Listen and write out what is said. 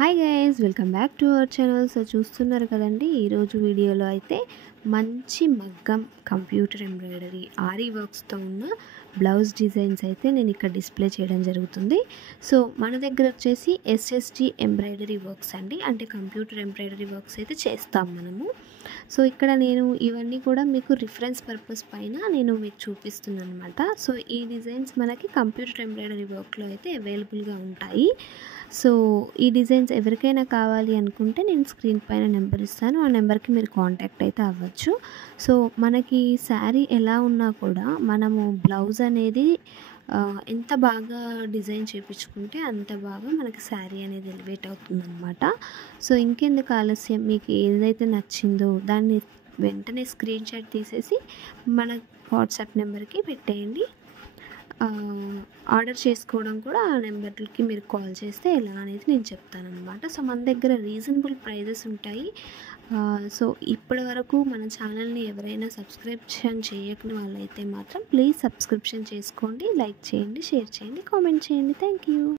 Hi guys, welcome back to our channel. So చూస్తున్నారు కదండి, ఈరోజు వీడియోలో అయితే మంచి మగ్గం కంప్యూటర్ ఎంబ్రాయిడరీ ఆరీ వర్క్స్తో ఉన్న బ్లౌజ్ డిజైన్స్ అయితే నేను ఇక్కడ డిస్ప్లే చేయడం జరుగుతుంది. సో మన దగ్గర వచ్చేసి ఎస్ఎస్జి ఎంబ్రాయిడరీ వర్క్స్ అండి, అంటే కంప్యూటర్ ఎంబ్రాయిడరీ వర్క్స్ అయితే చేస్తాం మనము. సో ఇక్కడ నేను ఇవన్నీ కూడా మీకు రిఫరెన్స్ పర్పస్ పైన నేను మీకు చూపిస్తున్నాను అనమాట. సో ఈ డిజైన్స్ మనకి కంప్యూటర్ ఎంబ్రాయిడరీ వర్క్లో అయితే అవైలబుల్గా ఉంటాయి. సో ఈ డిజైన్స్ ఎవరికైనా కావాలి అనుకుంటే నేను స్క్రీన్ పైన నెంబర్ ఇస్తాను, ఆ నెంబర్కి మీరు కాంటాక్ట్ అయితే అవ్వచ్చు. సో మనకి శారీ ఎలా ఉన్నా కూడా మనము బ్లౌజ్ అనేది ఎంత బాగా డిజైన్ చేయించుకుంటే అంత బాగా మనకి శారీ అనేది ఎలివేట్ అవుతుందన్నమాట. సో ఇంకెందుకు ఆలస్యం, మీకు ఏదైతే నచ్చిందో దాన్ని వెంటనే స్క్రీన్ షాట్ తీసేసి మన వాట్సాప్ నెంబర్కి పెట్టేయండి. ఆర్డర్ చేసుకోవడం కూడా ఆ నెంబర్కి మీరు కాల్ చేస్తే ఎలా అనేది నేను చెప్తానన్నమాట. సో మన దగ్గర రీజనబుల్ ప్రైజెస్ ఉంటాయి. సో ఇప్పటి వరకు మన ఛానల్ని ఎవరైనా సబ్స్క్రిప్షన్ చేయని వాళ్ళైతే మాత్రం ప్లీజ్ సబ్స్క్రిప్షన్ చేసుకోండి, లైక్ చేయండి, షేర్ చేయండి, కామెంట్ చేయండి. Thank you.